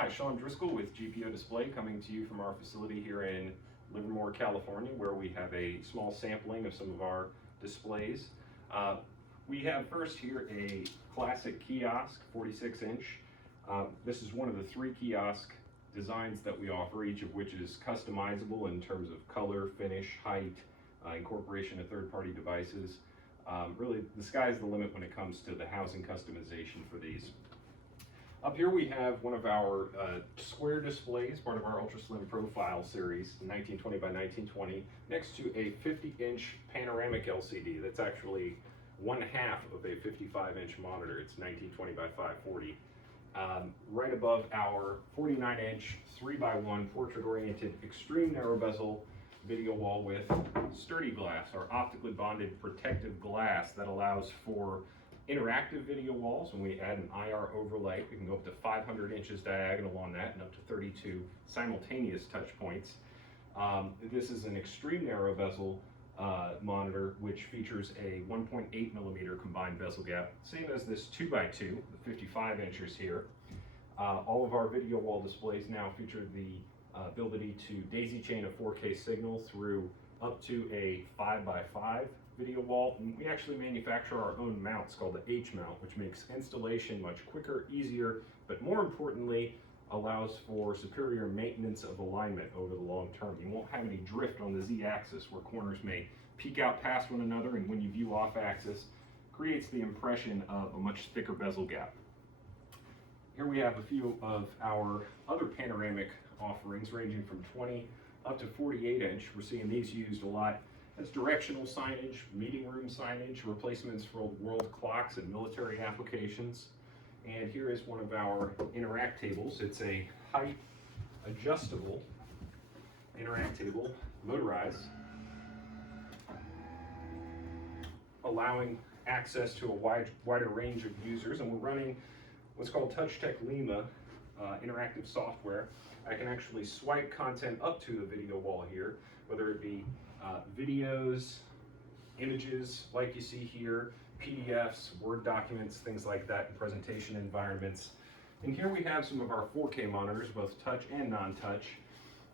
Hi, Sean Driscoll with GPO Display coming to you from our facility here in Livermore, California, where we have a small sampling of some of our displays. We have first here a classic kiosk, 46-inch. This is one of the 3 kiosk designs that we offer, each of which is customizable in terms of color, finish, height, incorporation of third-party devices. Really, the sky's the limit when it comes to the housing customization for these. Up here we have one of our square displays, part of our Ultra Slim Profile series, 1920 by 1920, next to a 50-inch panoramic LCD that's actually 1/2 of a 55-inch monitor. It's 1920 by 540. Right above our 49-inch 3x1 portrait-oriented extreme narrow bezel video wall with sturdy glass, or optically bonded protective glass that allows for interactive video walls. When we add an IR overlay, we can go up to 500 inches diagonal on that and up to 32 simultaneous touch points. This is an extreme narrow bezel monitor, which features a 1.8 millimeter combined bezel gap, same as this 2x2, the 55 inches here. All of our video wall displays now feature the ability to daisy chain a 4K signal through up to a 5x5 video wall. And we actually manufacture our own mounts called the H mount, which makes installation much quicker, easier, but more importantly, allows for superior maintenance of alignment over the long term. You won't have any drift on the Z-axis where corners may peek out past one another, and when you view off-axis, creates the impression of a much thicker bezel gap. Here we have a few of our other panoramic offerings ranging from 20 up to 48 inch. We're seeing these used a lot as directional signage, meeting room signage, replacements for world clocks and military applications. And here is one of our Interactables. It's a height adjustable Interactable, motorized, allowing access to a wider range of users. And we're running what's called TouchTech Lima interactive software. I can actually swipe content up to the video wall here, whether it be videos, images like you see here, PDFs, Word documents, things like that in presentation environments. And here we have some of our 4K monitors, both touch and non-touch.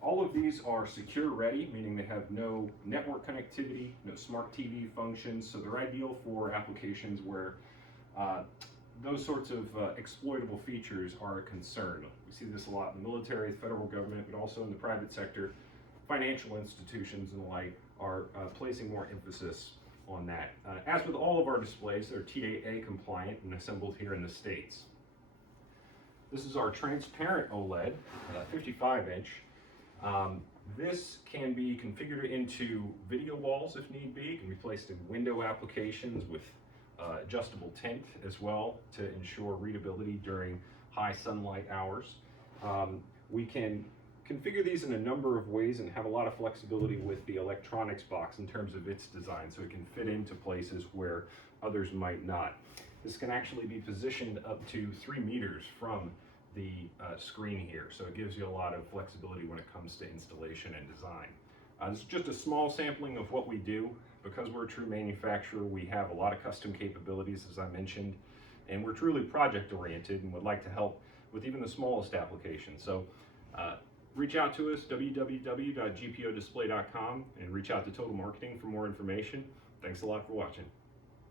All of these are secure ready, meaning they have no network connectivity, no smart TV functions, so they're ideal for applications where those sorts of exploitable features are a concern. We see this a lot in the military, the federal government, but also in the private sector. Financial institutions and the like are placing more emphasis on that. As with all of our displays, they're TAA-compliant and assembled here in the States. This is our transparent OLED, 55-inch. This can be configured into video walls if need be. It can be placed in window applications with adjustable tint as well to ensure readability during high sunlight hours. We can configure these in a number of ways and have a lot of flexibility with the electronics box in terms of its design, so it can fit into places where others might not. This can actually be positioned up to 3 meters from the screen here, so it gives you a lot of flexibility when it comes to installation and design. This is just a small sampling of what we do. Because we're a true manufacturer, we have a lot of custom capabilities, as I mentioned, and we're truly project oriented and would like to help with even the smallest applications. So reach out to us, www.gpodisplay.com, and reach out to Total Marketing for more information. Thanks a lot for watching.